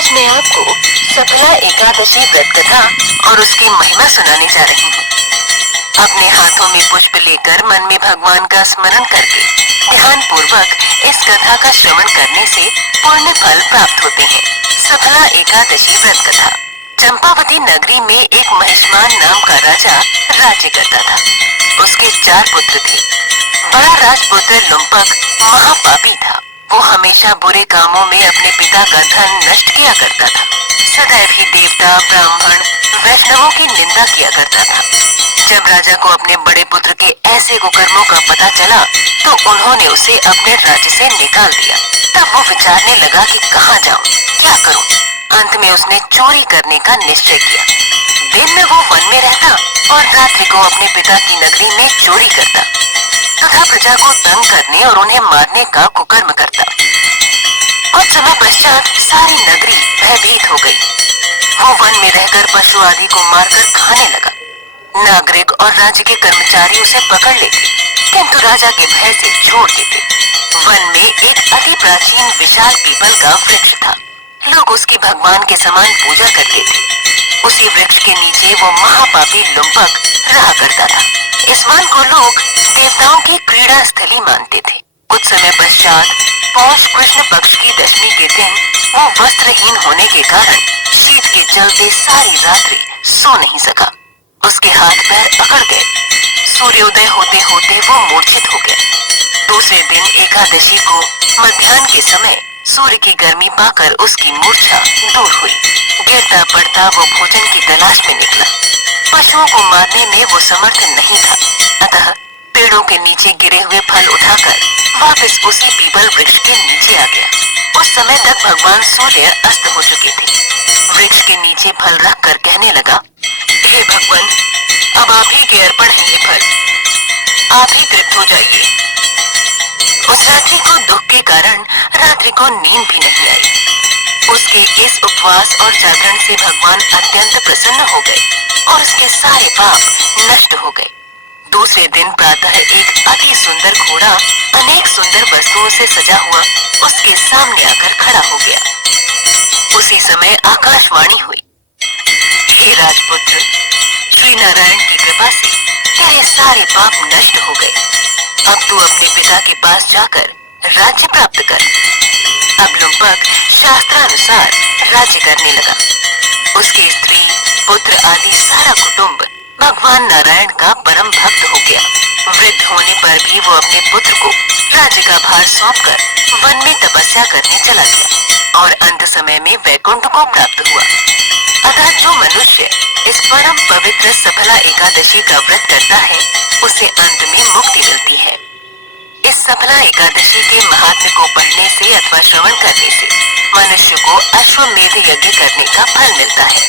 आज मैं आपको सफला एकादशी व्रत कथा और उसकी महिमा सुनाने जा रही हूँ। अपने हाथों में पुष्प लेकर मन में भगवान का स्मरण करके ध्यान पूर्वक इस कथा का श्रवण करने से पुण्य फल प्राप्त होते हैं। सफला एकादशी व्रत कथा। चंपावती नगरी में एक महिष्मान नाम का राजा राज्य करता था। उसके 4 पुत्र थे। बड़ा राजपुत्र लुम्पक महापापी था। वो हमेशा बुरे कामों में अपने पिता का धन नष्ट किया करता था। सदैव ही देवता, ब्राह्मण, वैष्णवों की निंदा किया करता था। जब राजा को अपने बड़े पुत्र के ऐसे कुकर्मों का पता चला तो उन्होंने उसे अपने राज्य से निकाल दिया। तब वो विचारने लगा कि कहाँ जाऊं, क्या करूं। अंत में उसने चोरी करने का निश्चय किया। दिन में वो वन में रहता और रात्रि को अपने पिता की नगरी में चोरी करता तथा प्रजा को तंग करने और उन्हें मारने का कुकर्म करता। कुछ समय पश्चात सारी नगरी भयभीत हो गई। वो वन में रहकर पशु आदि को मारकर खाने लगा। नागरिक और राज्य के कर्मचारी उसे पकड़ लेते, किंतु राजा के भय से छोड़ देते। वन में एक अति प्राचीन विशाल पीपल का वृक्ष था। लोग उसकी भगवान के समान पूजा करते थे। उसी वृक्ष के नीचे वो महापापी लुम्पक रहा करता था। इस वन को लोग देवताओं की क्रीड़ा स्थली मानते थे। कुछ समय पश्चात पौष कृष्ण पक्ष की दशमी के दिन वो वस्त्रहीन होने के कारण शीत के चलते सारी रात्रि सो नहीं सका। उसके हाथ पैर अकड़ गए। सूर्योदय होते होते वो मूर्छित हो गया। दूसरे दिन एकादशी को मध्याह्न के समय सूर्य की गर्मी पाकर उसकी मूर्छा दूर हुई। गिरता पड़ता वो भोजन की तलाश में निकला। पशुओं को मारने में वो समर्थ नहीं था, अतः पेड़ों के नीचे गिरे हुए फल उठाकर वापस उसी पीपल वृक्ष के नीचे आ गया। उस समय तक भगवान सूर्य अस्त हो चुके थे। वृक्ष के नीचे फल रख कर कहने लगा, हे भगवान, अब आप ही के अर्पण है ये फल, आप ही तृप्त हो जाइए। उस रात्रि को दुख के कारण रात्रि को नींद भी नहीं आई। उसके इस उपवास और जागरण से भगवान अत्यंत प्रसन्न हो गए और उसके सारे पाप नष्ट हो गए। दूसरे दिन प्रातः एक अति सुंदर घोड़ा अनेक सुंदर वस्तुओं से सजा हुआ उसके सामने आकर खड़ा हो गया। उसी समय आकाशवाणी हुई, हे राजपुत्र, श्री नारायण की कृपा से तेरे सारे पाप नष्ट हो गए। अब तू अपने पिता के पास जाकर राज्य प्राप्त कर। अब लुम्पक शास्त्रानुसार राज्य करने लगा। उसकी स्त्री, पुत्र आदि सारा कुटुंब भगवान नारायण का परम भक्त हो गया। वृद्ध होने पर भी वो अपने पुत्र को राज्य का भार सौंपकर वन में तपस्या करने चला गया और अंत समय में वैकुंठ को प्राप्त हुआ। अतः जो मनुष्य इस परम पवित्र सफला एकादशी का व्रत करता है उसे अंत में मुक्ति मिलती है। इस सफला एकादशी के महात्म्य को पढ़ने से अथवा श्रवण करने से मनुष्य को अश्वमेध यज्ञ करने का फल मिलता है।